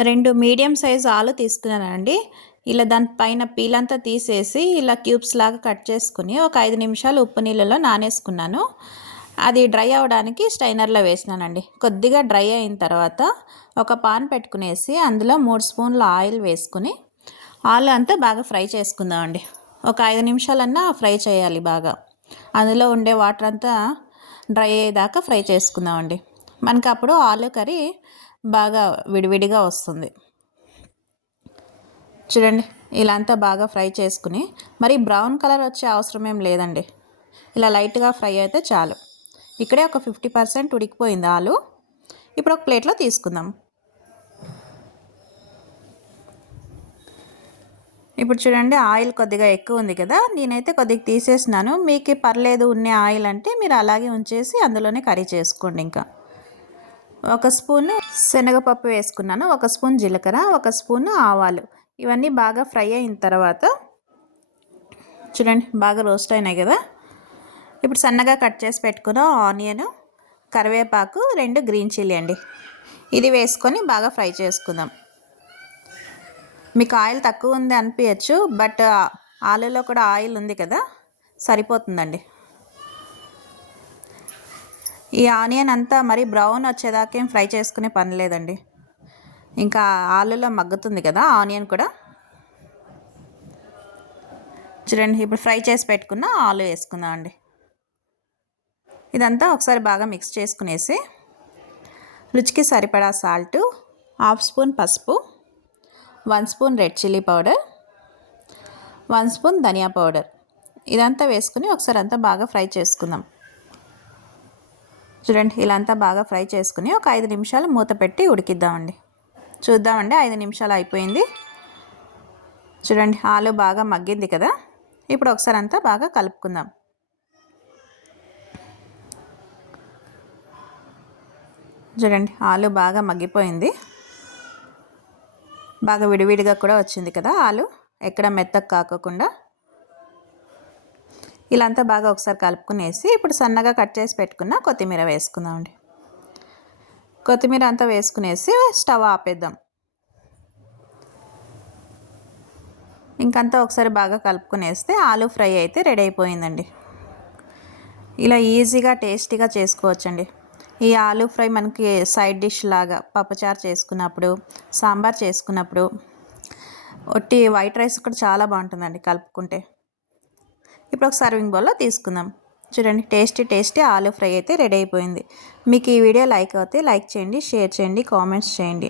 రెండు medium size ఆలు తీసుకున్నానండి. ఇలా దాని పైన పీలంతా తీసేసి ఇలా క్యూబ్స్ లాగా కట్ చేసుకుని ఒక ఐదు నిమిషాలు ఉప్పు నీళ్ళలో నానేసుకున్నాను. అది డ్రై అవ్వడానికి స్టైనర్లో వేసినానండి. కొద్దిగా డ్రై అయిన తర్వాత ఒక పాన్ పెట్టుకునేసి అందులో మూడు స్పూన్ల ఆయిల్ వేసుకుని ఆలు అంతా బాగా ఫ్రై చేసుకుందామండి. ఒక ఐదు నిమిషాలన్నా ఫ్రై చేయాలి బాగా. అందులో ఉండే వాటర్ అంతా డ్రై అయ్యేదాకా ఫ్రై చేసుకుందామండి. మనకి అప్పుడు ఆలు కర్రీ బాగా విడివిడిగా వస్తుంది. చూడండి ఇలా అంతా బాగా ఫ్రై చేసుకుని మరి బ్రౌన్ కలర్ వచ్చే అవసరం ఏం లేదండి. ఇలా లైట్గా ఫ్రై అయితే చాలు. ఇక్కడే ఒక ఫిఫ్టీ పర్సెంట్ ఉడికిపోయింది ఆలు. ఇప్పుడు ఒక ప్లేట్లో తీసుకుందాం. ఇప్పుడు చూడండి ఆయిల్ కొద్దిగా ఎక్కువ ఉంది కదా నేనైతే కొద్దిగా తీసేసినాను. మీకు పర్లేదు ఉన్న ఆయిల్ అంటే మీరు అలాగే ఉంచేసి అందులోనే కర్రీ చేసుకోండి ఇంకా. ఒక స్పూన్ శనగపప్పు వేసుకున్నాను ఒక స్పూన్ జీలకర్ర ఒక స్పూన్ ఆవాలు. ఇవన్నీ బాగా ఫ్రై అయిన తర్వాత చూడండి బాగా రోస్ట్ అయినాయి కదా. ఇప్పుడు సన్నగా కట్ చేసి పెట్టుకున్న ఆనియన్ కరివేపాకు రెండు గ్రీన్ చిల్లీ అండి. ఇది వేసుకొని బాగా ఫ్రై చేసుకుందాం. మీకు ఆయిల్ తక్కువ ఉంది అనిపించచ్చు బట్ ఆలులో కూడా ఆయిల్ ఉంది కదా సరిపోతుందండి. ఈ ఆనియన్ అంతా మరి బ్రౌన్ వచ్చేదాకేం ఫ్రై చేసుకునే పని లేదండి. ఇంకా ఆలులో మగ్గుతుంది కదా ఆనియన్ కూడా. చూడండి ఇప్పుడు ఫ్రై చేసి పెట్టుకున్న ఆలు వేసుకుందాం అండి. ఇదంతా ఒకసారి బాగా మిక్స్ చేసుకునేసి రుచికి సరిపడా సాల్టు హాఫ్ స్పూన్ పసుపు one spoon red chilli powder one spoon ధనియా పౌడర్. ఇదంతా వేసుకుని ఒకసారి అంతా బాగా ఫ్రై చేసుకుందాం. చూడండి ఇలా అంతా బాగా ఫ్రై చేసుకుని ఒక ఐదు నిమిషాలు మూత పెట్టి ఉడికిద్దామండి. చూద్దామండి ఐదు నిమిషాలు అయిపోయింది. చూడండి ఆలు బాగా మగ్గింది కదా? ఇప్పుడు ఒకసారి అంతా బాగా కలుపుకుందాం. చూడండి ఆలు బాగా మగ్గిపోయింది. బాగా విడివిడిగా కూడా వచ్చింది కదా ఆలు? ఎక్కడ మెత్తకు కాకోకుండా. ఇలా అంతా బాగా ఒకసారి కలుపుకునేసి ఇప్పుడు సన్నగా కట్ చేసి పెట్టుకున్న కొత్తిమీర వేసుకుందామండి. కొత్తిమీర అంతా వేసుకునేసి స్టవ్ ఆపేద్దాం. ఇంకంతా ఒకసారి బాగా కలుపుకునేస్తే ఆలు ఫ్రై అయితే రెడీ అయిపోయిందండి. ఇలా ఈజీగా టేస్టీగా చేసుకోవచ్చండి. ఈ ఆలూ ఫ్రై మనకి సైడ్ డిష్ లాగా పప్పుచారు చేసుకున్నప్పుడు సాంబార్ చేసుకున్నప్పుడు ఒట్టి వైట్ రైస్ కూడా చాలా బాగుంటుందండి కలుపుకుంటే. ఇప్పుడు ఒక సర్వింగ్ బౌల్లో తీసుకుందాం. చూడండి టేస్టీ టేస్టీ ఆలూ ఫ్రై అయితే రెడీ అయిపోయింది. మీకు ఈ వీడియో లైక్ అవుతే లైక్ చేయండి షేర్ చేయండి కామెంట్స్ చేయండి.